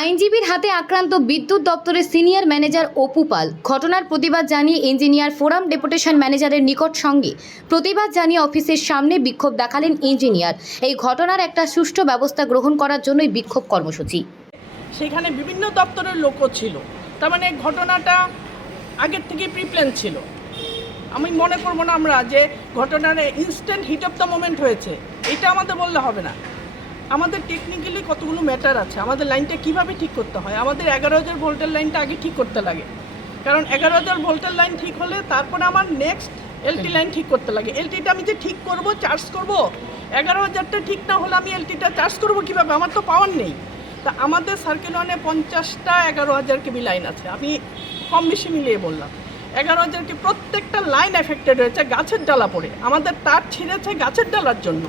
আইনজীবীর হাতে আক্রান্ত বিদ্যুৎ দপ্তরের সিনিয়র ম্যানেজার অপু পাল। ঘটনার প্রতিবাদ জানিয়ে ইঞ্জিনিয়ার ফোরাম ডেপুটেশন ম্যানেজারের নিকট সঙ্গে প্রতিবাদ জানিয়ে অফিসের সামনে বিক্ষোভ দেখালেন ইঞ্জিনিয়ার। এই ঘটনার একটা সুষ্ঠু ব্যবস্থা গ্রহণ করার জন্যই বিক্ষোভ কর্মসূচি। সেখানে বিভিন্ন দপ্তরের লোকও ছিল। তার মানে ঘটনাটা আগের থেকে প্রিপ্ল্যান ছিল। আমি মনে করব না আমরা যে ঘটনার instant heat of the moment হয়েছে, এটা আমাদের বললে হবে না। আমাদের টেকনিক্যালি কতগুলো ম্যাটার আছে? আমাদের লাইনটা কীভাবে ঠিক করতে হয়? আমাদের এগারো হাজার ভোল্টের লাইনটা আগে ঠিক করতে লাগে। কারণ এগারো হাজার ভোল্টের লাইন ঠিক হলে তারপরে আমার নেক্সট এলটি লাইন ঠিক করতে লাগে। এলটিটা আমি যে ঠিক করব চার্জ করব, এগারো হাজারটা ঠিক না হলে আমি এলটিটা চার্জ করব কীভাবে? আমার তো পাওয়ার নেই। তা আমাদের সার্কেল ওয়ানে পঞ্চাশটা এগারো হাজার কেবি লাইন আছে। আমি কম বেশি মিলিয়ে বললাম। এগারো হাজার কি প্রত্যেকটা লাইন এফেক্টেড হয়েছে গাছের ডালা পড়ে। আমাদের তার ছিঁড়েছে গাছের ডালার জন্য।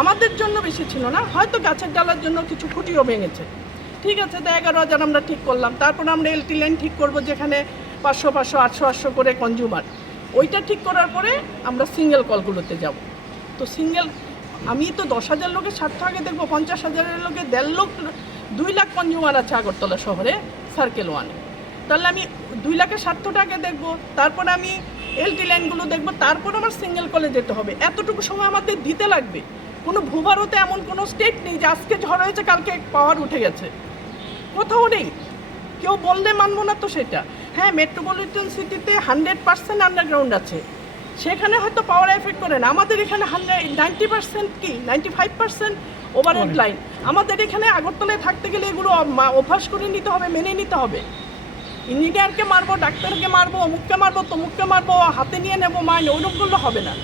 আমাদের জন্য বেশি ছিল না, হয়তো গাছের ডালার জন্য কিছু খুঁটিও ভেঙেছে। ঠিক আছে, তো এগারো হাজার আমরা ঠিক করলাম। তারপর আমরা এলটি লাইন ঠিক করব যেখানে পাঁচশো পাঁচশো, আটশো আটশো করে কনজিউমার ওইটা ঠিক করার পরে আমরা সিঙ্গেল কলগুলোতে যাব। তো সিঙ্গেল আমি তো দশ হাজার লোকের স্বার্থ আগে দেখব, পঞ্চাশ হাজারের লোকে দেড় লোক দুই লাখ কনজিউমার আছে আগরতলা শহরে সার্কেল ওয়ানে তাহলে আমি দুই লাখের স্বার্থটা আগে দেখব, তারপর আমি এলটি লাইনগুলো দেখব, তারপর আমার সিঙ্গেল কলে যেতে হবে। এতটুকু সময় আমাদের দিতে লাগবে। কোনো ভূভারতে এমন কোনো স্টেট নেই যে আজকে ঝড় হয়েছে কালকে পাওয়ার উঠে গেছে। কোথাও নেই। কেউ বললে মানবো না তো সেটা। হ্যাঁ মেট্রোপলিটন সিটিতে হান্ড্রেড পার্সেন্ট আন্ডারগ্রাউন্ড আছে। সেখানে হয়তো পাওয়ার এফেক্ট করে না। আমাদের এখানে হান্ড্রেড নাইনটি পার্সেন্ট কি? Ninety five percent overhead line আমাদের এখানে আগরতলায় থাকতে গেলে এগুলো অভ্যাস করে নিতে হবে মেনে নিতে হবে। ইঞ্জিনিয়ারকে মারবো ডাক্তারকে মারবো অমুককে মারবো তমুককে মারবো হাতে নিয়ে নেব মাইন ওইরকম করলে হবে না।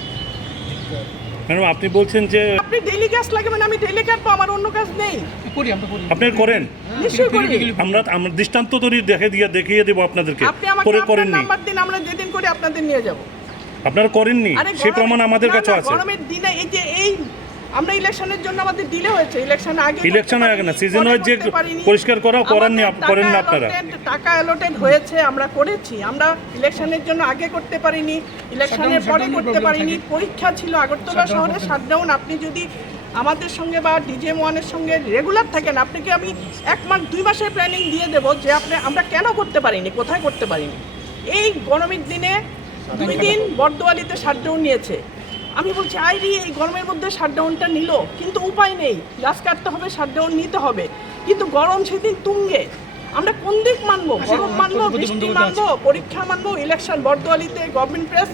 ম্যাডাম আপনি বলছেন যে আপনি ডেইলি গ্যাস লাগাবেন আমি ডেইলি কাটবো আমার অন্য কাজ নেই। করি আমরা করি। আপনি করেন? নিশ্চয়ই করি আমরা আমরা দৃষ্টান্ত তৈরি দেখে দিয়ে দেখিয়ে দেবো আপনাদেরকে। আপনি আমাকে করেন আপনার করেননি। নাম্বার দিন আমরা যেদিন করি আপনাদের নিয়ে যাব। আপনারা করেননি? সে সেই প্রমাণ আমাদের কাছে আছে। গরমের দিনে এই যে এই আমরা ইলেকশনের জন্য আমাদের ডিলে হয়েছে। ইলেকশন আগে ইলেকশন আগে না, পরে wise যে পরিষ্কার করা করাননি করেন না আপনারা। টাকা অ্যালোটেড হয়েছে আমরা করেছি। আমরা ইলেকশনের জন্য আগে করতে পারিনি ইলেকশনের পরে করতে পারিনি পরীক্ষা ছিল আগরতলা শহরে শাটডাউন আপনি যদি আমাদের সঙ্গে বা ডিজেএম ওয়ানের সঙ্গে রেগুলার থাকেন আপনাকে আমি এক মাস দুই মাসের প্ল্যানিং দিয়ে দেবো যে আপনি আমরা কেন করতে পারিনি কোথায় করতে পারিনি। এই গরমের দিনে দুই দিন বর্দোয়ালিতে শাটডাউন নিয়েছে। আমি বলছি আইরি এই গরমের মধ্যে শাটডাউনটা নিল। কিন্তু উপায় নেই। গাছ কাটতে হবে শাটডাউন নিতে হবে। কিন্তু গরম সেদিন তুঙ্গে। আমরা কোন দিক মানবো? গরম মানবো বৃষ্টি মানবো পরীক্ষা মানবো ইলেকশন বর্দোয়ালিতে গভর্নমেন্ট প্রেস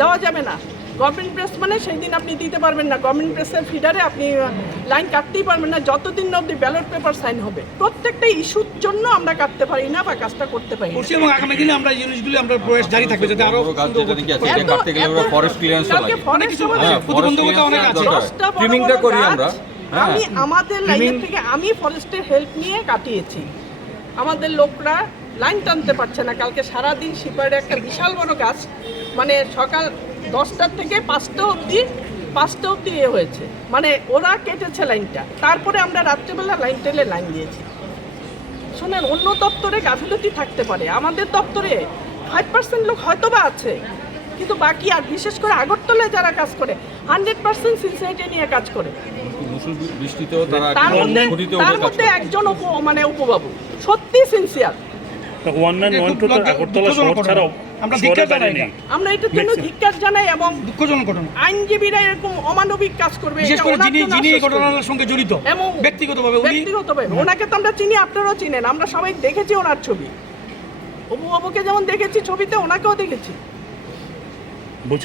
দেওয়া যাবে না। গভর্নমেন্ট প্রেস মানে সেই দিন আপনি দিতে পারবেন না। গভর্নমেন্ট প্রেসের ফিডারে আপনি লাইন কাটতেই পারবেন না। যতদিন না অব্দি ব্যালট পেপার সাইন হবে প্রত্যেকটা ইস্যুর জন্য আমরা কাটতে পারি না বা কাজটা করতে পারি এবং আগামী দিনে আমরা এই জিনিসগুলো আমরা প্রয়াস জারি থাকবে যাতে আরও কাটতে গেলে ফরেস্ট ক্লিয়ারেন্স কিছু হ্যাঁ ছিল। প্রতিবন্ধকতা অনেক আছে। ট্রিমিংটা করি আমরা। হ্যাঁ। আমি আমাদের লাইনের Trimming- থেকে আমি ফরেস্টের হেল্প নিয়ে কাটিয়েছি। আমাদের লোকরা লাইন টানতে পারছে না। কালকে সারাদিন সিপারে একটা বিশাল বড় গাছ মানে সকাল দশটার থেকে পাঁচটা অবধি পাঁচটা অবধি এ হয়েছে। মানে ওরা কেটেছে লাইনটা। তারপরে আমরা রাত্রেবেলা লাইন টেলে লাইন দিয়েছি। শোনেন অন্য দপ্তরে গাফিলতি থাকতে পারে। আমাদের দপ্তরে ফাইভ পার্সেন্ট লোক হয়তো বা আছে। কিন্তু বাকি আর বিশেষ করে আগরতলায় যারা কাজ করে হান্ড্রেড পার্সেন্ট সিনসাইটি নিয়ে কাজ করে। তারা তার মধ্যে তার মধ্যে একজন উপ মানে উপবাবু। সত্যি sincere one nine one two Agartala শহর ছাড়াও ঘটনা। আমরা ধিক্কার জানাই আমরা এটার জন্য ধিক্কার জানাই এবং দুঃখজনক ঘটনা। আইনজীবীরা এরকম অমানবিক কাজ করবে বিশেষ করে যিনি যিনি এই ঘটনার সঙ্গে জড়িত এবং ব্যক্তিগতভাবে ব্যক্তিগতভাবে ওনাকে তো আমরা চিনি আপনারাও চিনেন আমরা সবাই দেখেছি ওনার ছবি। অপু বাবুকে যেমন দেখেছি ছবিতে ওনাকেও দেখেছি।